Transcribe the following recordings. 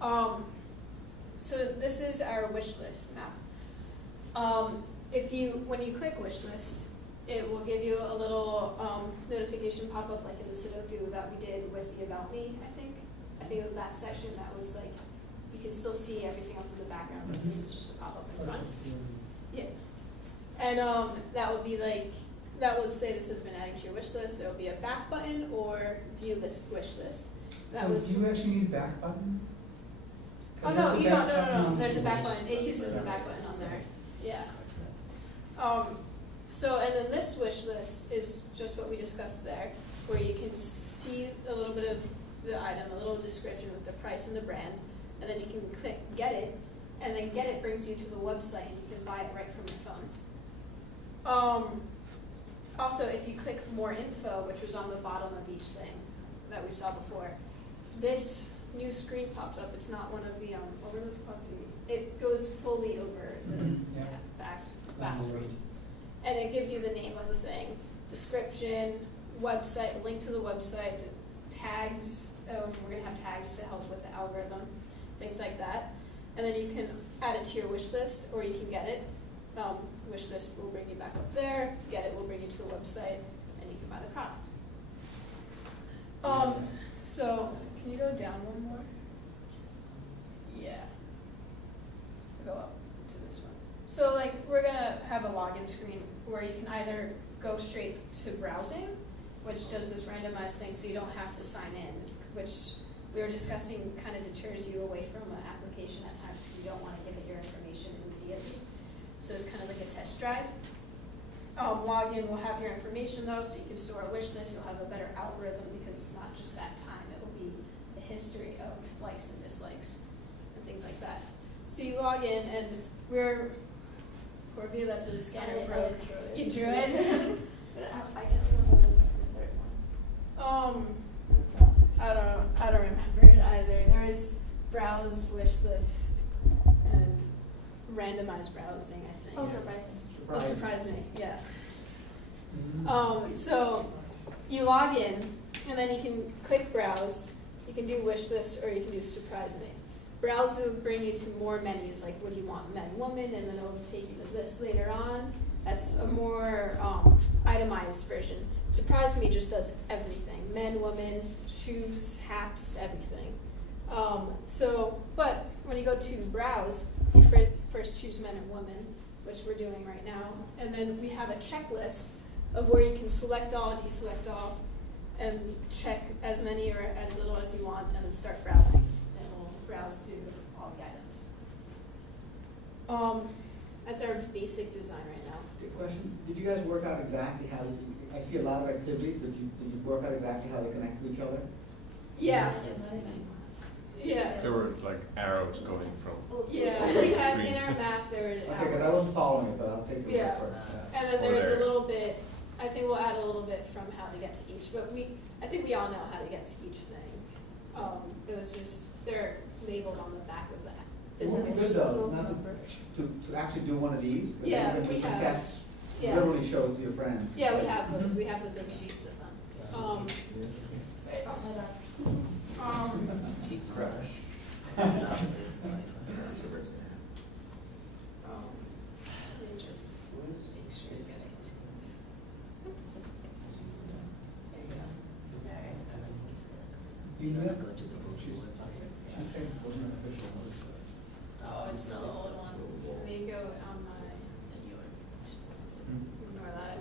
So this is our wish list map. When you click wish list, it will give you a little notification pop up like in the Sudoku that we did with the About Me, I think. I think it was that section that was like, you can still see everything else in the background, but this is just a pop up in front. Yeah. And that would be like, that would say this has been added to your wish list. There will be a back button or view this wish list. So do you actually need a back button? Oh no, you don't. No. There's a back button. It uses the back button on there. Yeah. So and then this wish list is just what we discussed there, where you can see a little bit of the item, a little description with the price and the brand, and then you can click get it, and then get it brings you to the website and you can buy it right from your phone. Also, if you click more info, which was on the bottom of each thing that we saw before, this new screen pops up. It's not one of the, what were those called? It goes fully over the back screen. And it gives you the name of the thing, description, website, link to the website, tags. We're going to have tags to help with the algorithm, things like that. And then you can add it to your wish list, or you can get it. Wish list will bring you back up there. Get it will bring you to a website, and you can buy the product. So can you go down one more? Yeah. Go up to this one. So like we're gonna have a login screen where you can either go straight to browsing, which does this randomized thing, so you don't have to sign in, which we were discussing kind of deters you away from an application at times because you don't want to give it your information immediately. So it's kind of like a test drive. Login will have your information though, so you can store a wish list. You'll have a better algorithm because it's not just that time. It will be the history of likes and dislikes and things like that. So you log in, and Corby, that's a scanner broke. You drew it. I can't remember the third one. I don't remember it either. There was browse, wish list, and randomized browsing, I think. Oh, surprise me. Oh, surprise me, yeah. So you log in, and then you can click browse. You can do wish list, or you can do surprise me. Browse will bring you to more menus, like what do you want, men, woman, and then it'll take you to this later on. That's a more itemized version. Surprise me just does everything: men, women, shoes, hats, everything. But when you go to browse, you first choose men and women, which we're doing right now, and then we have a checklist of where you can select all, deselect all, and check as many or as little as you want, and then start browsing. And we'll browse through all the items. That's our basic design right now. Good question. Did you guys work out exactly how, I see a lot of activities, but did you work out exactly how they connect to each other? Yeah. Yeah. There were like arrows going from. Yeah, we had in our map there were Okay, because I wasn't following it, but I'll take the Yeah. word for it. And then there was a little bit, I think we'll add a little bit from how to get to each, but I think we all know how to get to each thing. It was just, they're labeled on the back of that. It would be good though, not to actually do one of these. But Yeah, then you can we do some have. tests, Yeah. literally show it to your friends. Yeah, we have those. We have the big sheets of them. Crush. Let me just make sure you guys can see this. You know that? Go to the She's saying it wasn't an official notice. Oh, it's the old one. Let me go on my, ignore that.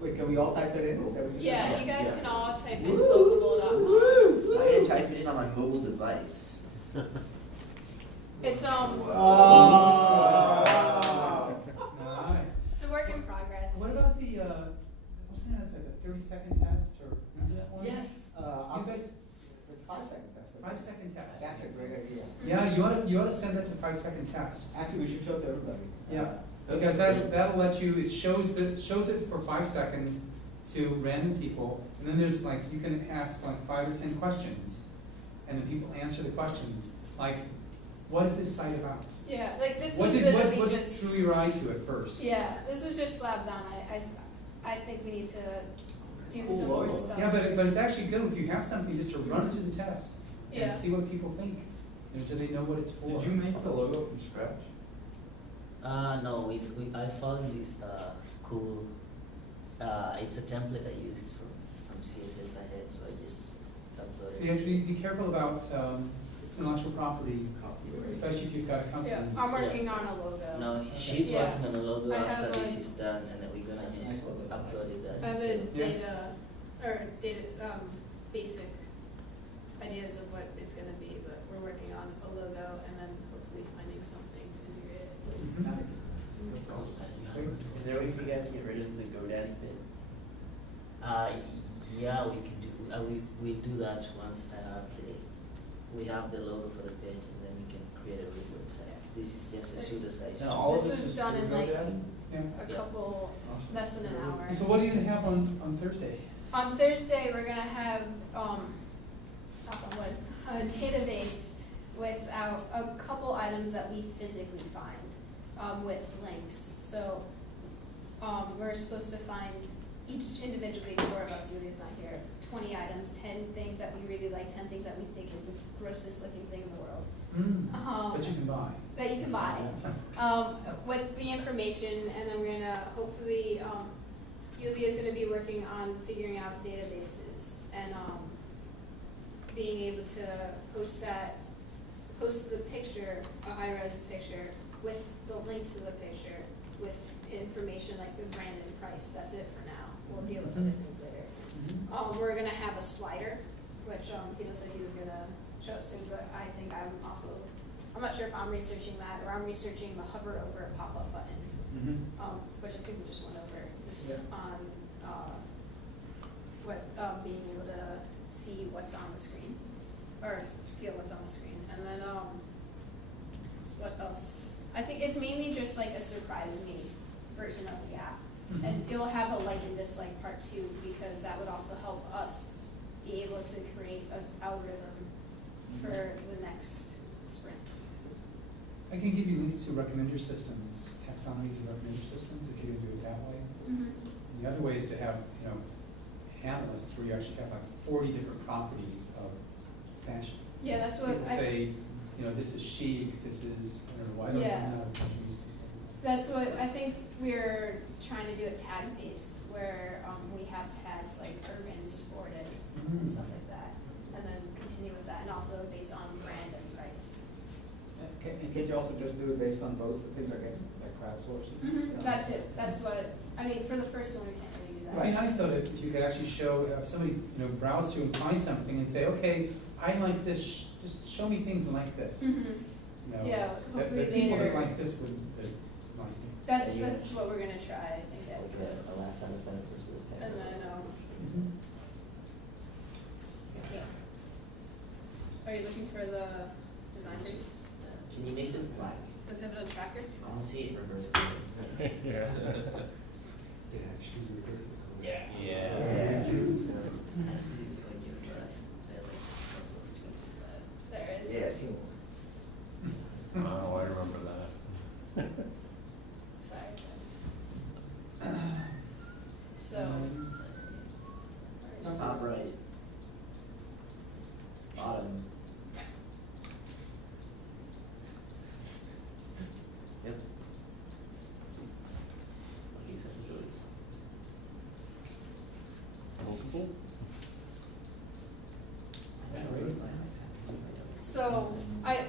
Wait, can we all type that in? Is that what you Yeah, said? you guys can all type in Woo! Voguable.com. I didn't type it in on my mobile device. It's Oh. Nice. it's a work in progress. What about the, what's that, it's like a 30-second test, or remember that one? Yes. You guys, It's 5 second test. 5-second test. That's a great idea. Yeah, you ought to send that to 5-second test. Actually, we should show it to everybody. Yeah, That's because great. that'll let you, it shows it for 5 seconds to random people, and then there's like, you can ask like 5 or 10 questions, and the people answer the questions, like, what is this site about? Yeah, like this What was did literally what just. drew your eye to it first? Yeah, this was just slapped on. I think we need to do Cool some more logo. stuff. Yeah, but it's actually good if you have something just to run through the test Yeah. and see what people think. You know, do they know what it's for? Did you make the logo from scratch? No, I found this cool, it's a template I used from some CSS I had, so I just uploaded. So you have to be careful about intellectual property, Copyright. especially if you've got a company. Yeah, I'm working on a logo. No, she's Yeah. working on a logo I have after this a- is done, and then we're gonna That's a just nice logo. upload it. I have So- a data, basic ideas of what it's gonna be, but we're working on a logo and then hopefully finding something to integrate it with. Mhm. Is there a way for you guys to get rid of the GoDaddy bit? Yeah, we can do, we do that once we have the logo for the page, and then we can create a real website. This is just a pseudo site. Now, all of This this is is done through in, like, GoDaddy? Yeah. A couple, less than an hour. So what do you have on Thursday? On Thursday, we're gonna have, a database with a couple items that we physically find, with links. So, we're supposed to find each individually, 4 of us, Yulia's not here, 20 items, 10 things that we really like, 10 things that we think is the grossest looking thing in the world. But you can buy. That you can buy, with the information, and then we're gonna hopefully, Yulia's gonna be working on figuring out databases and, being able to post the picture, a high-res picture, with the link to the picture, with information like the brand and price. That's it for now. We'll deal with other things later. We're gonna have a slider, which, Pino said he was gonna show us soon, but I think I'm not sure if I'm researching that, or I'm researching the hover over pop-up buttons, which I think we just went over, just Yeah. on, being able to see what's on the screen, or feel what's on the screen. And then, what else? I think it's mainly just like a surprise me version of the app. And it will have a like and dislike part too, because that would also help us be able to create an algorithm for the next sprint. I can give you links to recommender systems, taxonomies and recommender systems, if you're gonna do it that way. The other way is to have, analysts where you actually have like 40 different properties of fashion. Yeah, that's what People say, this is chic, this is, why don't you Yeah. know? That's what, I think we're trying to do a tag based, where, we have tags like urban, sported, and stuff like that. And then continue with that, and also based on brand and price. And can't you also just do it based on votes that things are getting, like crowdsourcing? That's it, that's what, for the first one, we can't really do that. It'd be nice though if you could actually show, if somebody, browse through and find something and say, okay, I like this, just show me things like this. Yeah, The hopefully people that later. like this would, like it. That's what we're gonna try, I think that's good. The last time the versus the And then, are you looking for the design brief, Can you make this black? the pivotal tracker? I want to see it reverse color. Yeah. Yeah. There is. Yeah, I see. Oh, I remember that. Sorry, guys. So, Top right. Bottom. Yep. Okay, accessibilities. Multiple? so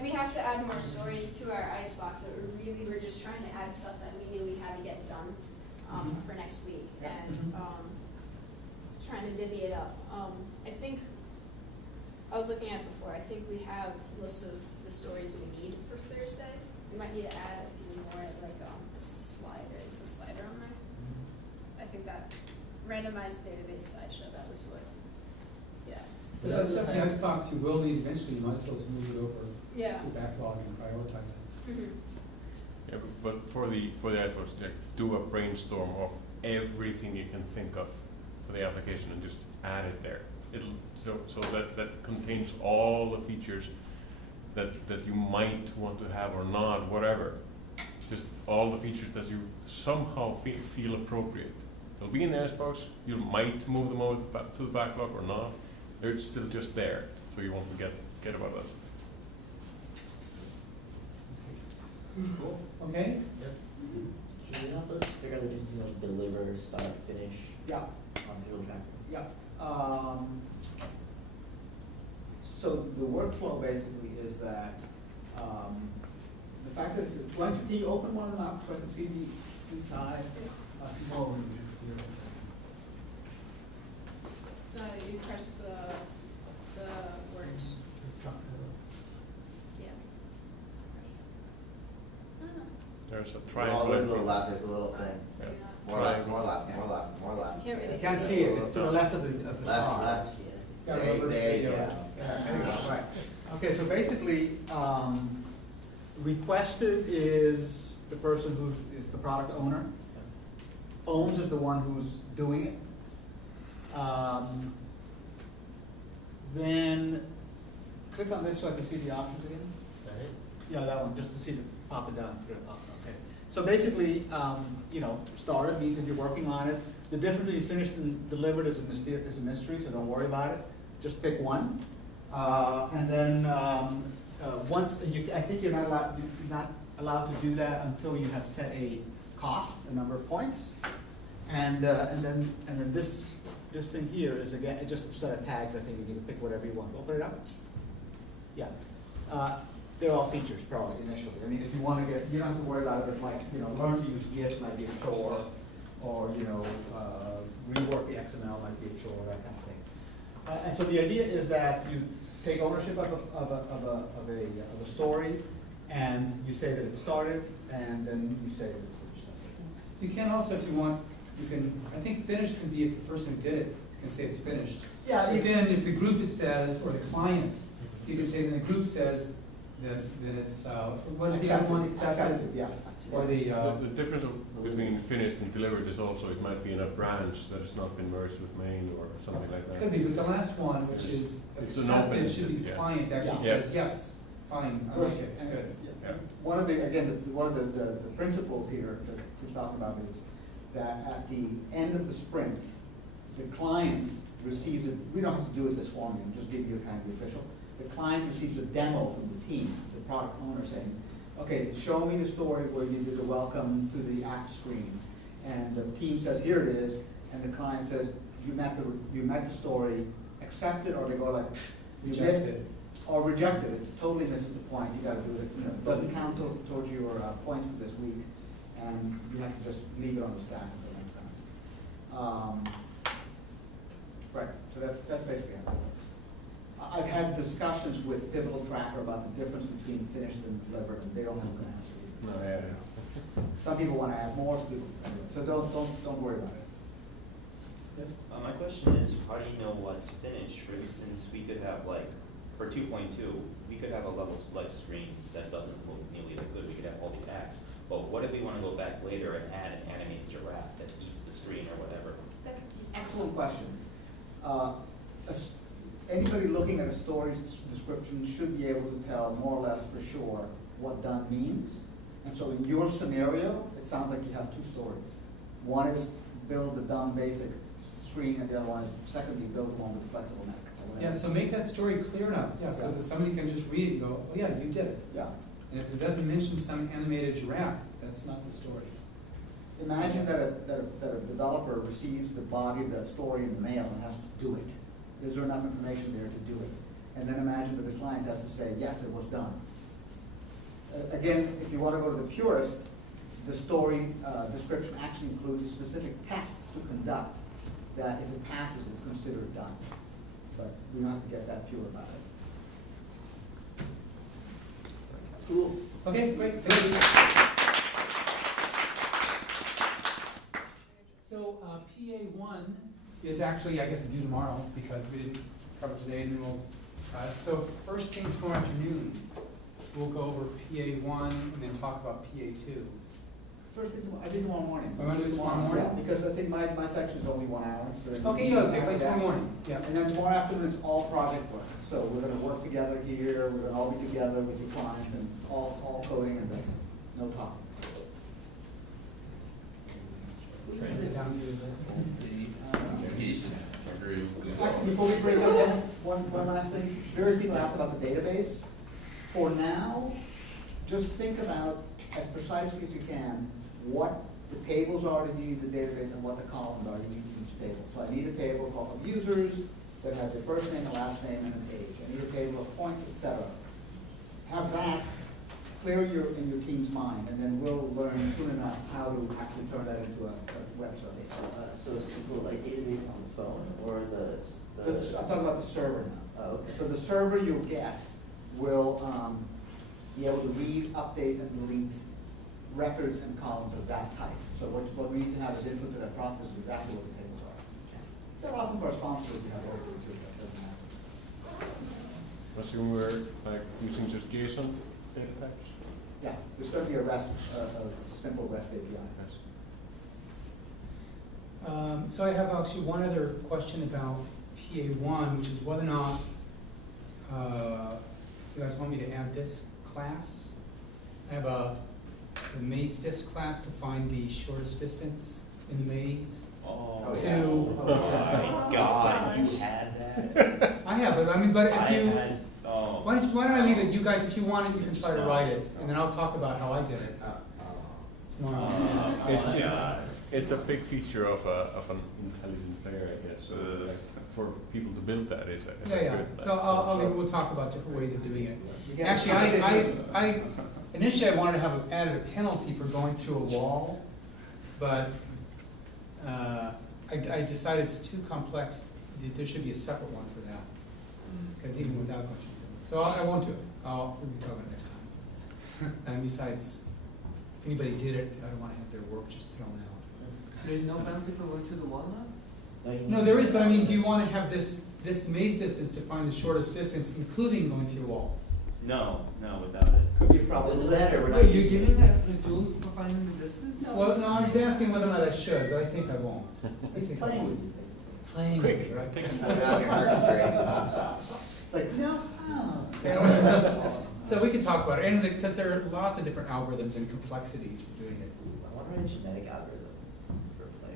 we have to add more stories to our ice block, but we were just trying to add stuff that we knew we had to get done, for next week, and, trying to divvy it up. I think, I was looking at it before, I think we have most of the stories we need for Thursday. We might need to add a few more, like, the slider, is the slider on there? I think that randomized database slideshow, that was what, yeah. So that stuff in the Xbox you will need eventually, you might as well just move it over Yeah. to the backlog and prioritize it. Yeah, but for the iPods, do a brainstorm of everything you can think of for the application and just add it there. So that contains all the features that you might want to have or not, whatever. Just all the features that you somehow feel appropriate. They'll be in the Xbox. You might move them over to the backlog or not. They're still just there, so you won't forget about that. Cool. Okay? Should you help us figure out the difference between deliver, start, finish Yeah, on visual tracker? yeah. So the workflow basically is that, the fact that, can you open one of them up so I can see the inside? Oh, You press the words. Yeah. Ah, There's a Oh, triangle. there's a in little front. left, there's a little thing. Yeah. More left, more left, more left, more left. Can't really I can't see see it, it's to the left of the Left, slide. left. Yeah, There, reverse there you video. go. There you go, right. Okay, so basically, requested is the person who is the product owner. Owns is the one who's doing it. Then click on this so I can see the options again. Start it. Yeah, that one, just to see the pop it down through. Oh, okay. So basically, started means that you're working on it. The difference between finished and delivered is a mystery, so don't worry about it. Just pick one. And then once I think you're not allowed to do that until you have set a cost, a number of points. And then this thing here is again just a set of tags. I think you can pick whatever you want. Open it up. Yeah. They're all features probably initially. I mean, if you want to you don't have to worry about it. But like, learn to use GIF might be a chore, or rework the XML might be a chore, that kind of thing. And so the idea is that you take ownership of a story, and you say that it started, and then you say that it's finished. You can also, if you want, I think finished can be if the person who did it can say it's finished. Yeah. But then if the group it says, or the client, so you can say then the group says that it's, what is the other one, accepted? Yeah. Or the, The difference between finished and delivered is also, it might be in a branch that has not been merged with main or something like that. could be, but the last one, which is It's an accepted, open- should be the yeah. client actually Yeah. says, yes, fine, I like it, it's good. Yeah. One of the principles here that we're talking about is that at the end of the sprint, the client receives it. We don't have to do it this formula, just give you kind of the official. The client receives a demo from the team, the product owner saying, okay, show me the story where you did the welcome to the app screen. And the team says, here it is, and the client says, you met the story, accept it, or they go like, you missed Rejected. it. Or rejected, it's totally misses the point, you gotta do it, doesn't count towards your points for this week, and you have to just leave it on the stack until next time. Right, so that's basically how it works. I've had discussions with Pivotal Tracker about the difference between finished and delivered, and they don't have a good answer either. No, yeah. Some people wanna add more, some people, so don't worry about it. My question is, how do you know what's finished? For instance, we could have for 2.2, we could have a level select screen that doesn't look nearly that good. We could have all the tags. But what if we want to go back later and add an animated giraffe that eats the screen or whatever? Excellent question. Anybody looking at a story description should be able to tell more or less for sure what done means. And so in your scenario, it sounds like you have two stories. One is build the dumb basic screen, and the other one is, secondly, build the one with the flexible neck. Yeah, so make that story clear enough, so Yeah. that somebody can just read it and go, oh yeah, you did it. Yeah. And if it doesn't mention some animated giraffe, that's not the story. Imagine that a developer receives the body of that story in the mail and has to do it. Is there enough information there to do it? And then imagine that the client has to say, yes, it was done. Again, if you want to go to the purist, the story description actually includes specific tests to conduct that if it passes, it's considered done. But we don't have to get that pure about it. Cool. Okay, great, thank you. So, PA1 is actually, I guess, due tomorrow, because we didn't cover today, and then we'll, so first thing tomorrow afternoon, we'll go over PA1 and then talk about PA2. First thing, I did tomorrow morning. I want to do it tomorrow morning? Yeah, because I think my section is only 1 hour. So Okay, yeah, okay, like tomorrow morning, yeah. And then tomorrow afternoon is all project work. So we're gonna work together here, we're gonna all be together with your clients and all coding and then no talk. Actually, before we break up, one last thing. Various people asked about the database. For now, just think about, as precisely as you can, what the tables are that you need in the database and what the columns are you need in each table. So I need a table called of users that has their first name, a last name, and an age. I need a table of points, etc. Have that clear in your team's mind, and then we'll learn soon enough how to actually turn that into a web service. So SQL like database on the phone or I'm talking about the server now. Oh, okay. So the server you'll get will be able to read, update, and delete records and columns of that type. So what we need to have is input to that process is exactly what the tables are. That often corresponds to what we have over too, but it doesn't matter. Assume we're like using just JSON data types? Yeah, there's going to be a simple REST API. Yes. So I have actually one other question about PA1, which is whether or not you guys want me to add this class. I have the maze disk class to find the shortest distance in the maze. Oh, To- my God, you had that? I have it. I mean, but if I you had, oh. why don't I leave it? You guys, if you want it, you can try to write it, and then I'll talk about how I did it tomorrow. Oh, God. It's a big feature of an intelligent player, I guess. Like for people to build that is a Yeah. good. So we'll talk about different ways of doing it. Actually, I initially I wanted to have added a penalty for going through a wall, but I decided it's too complex. There should be a separate one for that, because even without going through, so I won't do it. We'll be talking about it next time. And besides, if anybody did it, I don't want to have their work just thrown out. There's no penalty for going through the wall now? No, there is, but I mean, do you want to have this maze distance to find the shortest distance, including going through walls? No, without it. Could be a problem. Doesn't matter, we're not Wait, you're using giving it. us the tools for finding the distance? Well, no, I was asking whether or not I should, but I think I won't. I think I Playing won't. with you. Playing Quick, with it, right? take It's it. like, no. So we could talk about it, and because there are lots of different algorithms and complexities for doing it. I wonder a genetic algorithm for a player.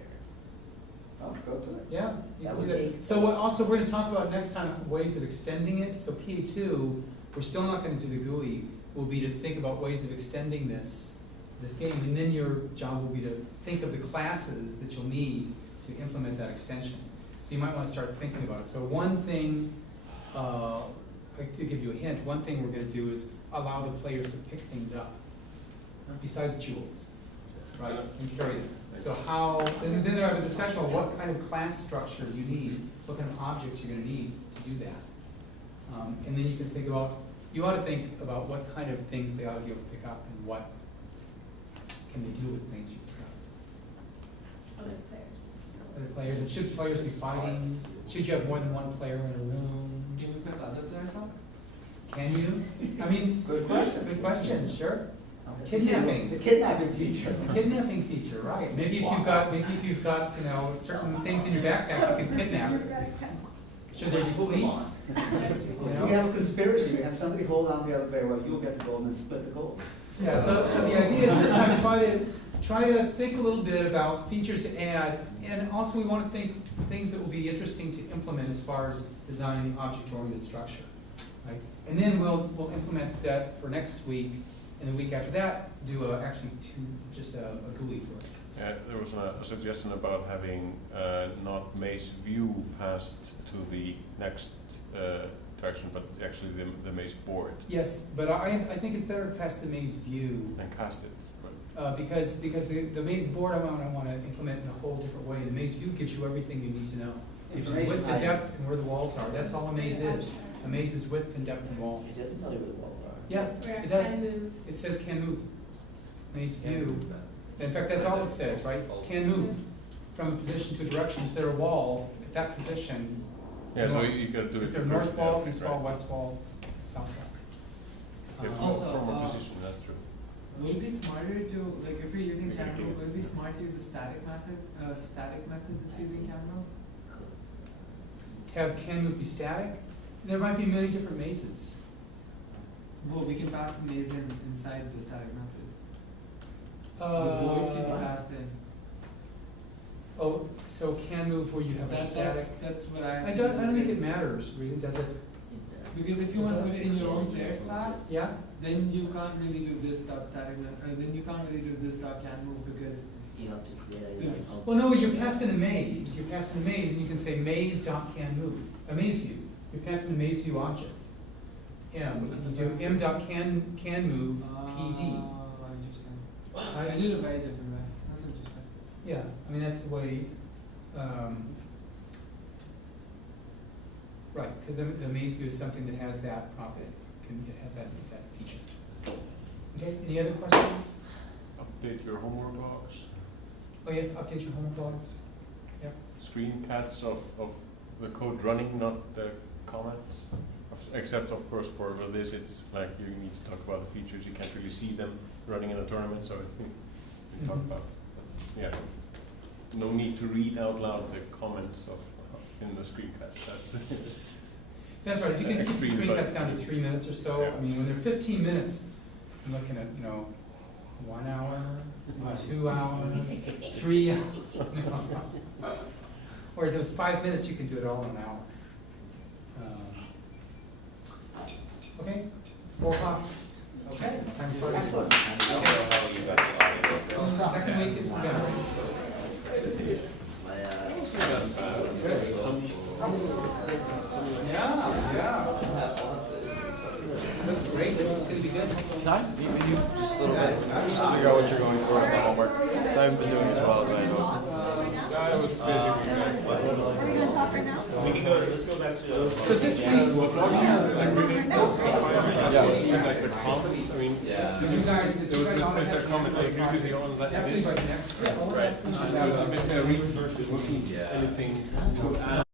Oh, go to it. Yeah, you That can would do that. take- So also, we're gonna talk about next time ways of extending it. So PA2, we're still not gonna do the GUI, will be to think about ways of extending this game, and then your job will be to think of the classes that you'll need to implement that extension. So you might wanna start thinking about it. So one thing, to give you a hint, one thing we're gonna do is allow the players to pick things up, besides jewels, right, and carry them. So how, and then there have a discussion on what kind of class structure do you need, what kind of objects you're gonna need to do that. And then you can think about, you ought to think about what kind of things they ought to be able to pick up and what can they do with things you pick up. Other players. Other players, and should players be fighting, should you have more than one player in a room? Can we pick other players up? Can you? I mean, Good question. good question, sure. Kidnapping. The kidnapping feature. The kidnapping feature, right. Maybe if you've got, certain things in your backpack you can kidnap. Should there be police? You have a conspiracy, you have somebody hold on to the other player, well, you'll get the gold and then split the gold. Yeah, so the idea is this time try to think a little bit about features to add, and also we want to think things that will be interesting to implement as far as designing object-oriented structure, right? And then we'll implement that for next week, and the week after that, do just a GUI for it. There was a suggestion about having not maze view passed to the next direction, but actually the maze board Yes, but I think it's better to pass the maze view. and cast it. Because the maze board I want to implement in a whole different way. The maze view gives you everything you need to know. It gives you Information width, the hiding. depth, and where the walls are. That's all a maze is. A maze is width and depth and walls. It doesn't tell you where the walls are. Yeah, Where it does. can move. It says can move. Maze view. In fact, that's all it says, right? Can move from a position to a direction. Is there a wall at that position? Yeah, so you got to do it. Is there north wall, east wall, west wall, south wall? Yeah, Also, from a position, that's true. Will it be smarter to, like, if you're using Make it Camera, bigger. will it be smart to use a static method that's using Camera? To have can move be static? There might be many different mazes. Well, we can pass the maze inside the static method. The board can be passed in. Oh, so can move where you have a static? That's what I. I don't think it matters, really, does it? Because if you want to put it in your own player's class, Yeah? then you can't really do this dot static, then you can't really do this dot can move because You have to create Yeah. an object. Well, no, you're passed in a maze, you're passed in a maze, and you can say maze dot can move, a maze view. You're passed in a maze view object. You do m dot can move PD. Interesting. I did it a very different way. That's interesting. Yeah, I mean, that's the way, right, because the maze view is something that has that property, it has that feature. Okay, any other questions? Update your homework logs, Oh, yes, update your homework logs. Yep. screencasts of the code running, not the comments. Except, of course, for this, it's like you need to talk about the features. You can't really see them running in a tournament, so I think we talk about. But yeah, no need to read out loud the comments of in the screencast. That's right, if you can keep the Extreme, screencast but- down to 3 minutes or so, Yeah. I mean, when they're 15 minutes, I'm looking at, 1 hour, 2 hours, 3 hours. Whereas if it's 5 minutes, you can do it all in an hour. Okay, 4 o'clock. Okay, time for it. I don't know how you got the audio. Second week is better. Yeah. That's great, this is gonna be good. Just a little bit. Just figure out what you're going for in the homework. So I haven't been doing as well as I hoped. I was basically We can go, let's go back to. So this week, what was your like the comments? I mean, so you guys, did there you was guys this all place have that comment I agree with you on that Yeah, please, this. right next. Right. It was basically a read version. There wasn't anything to add.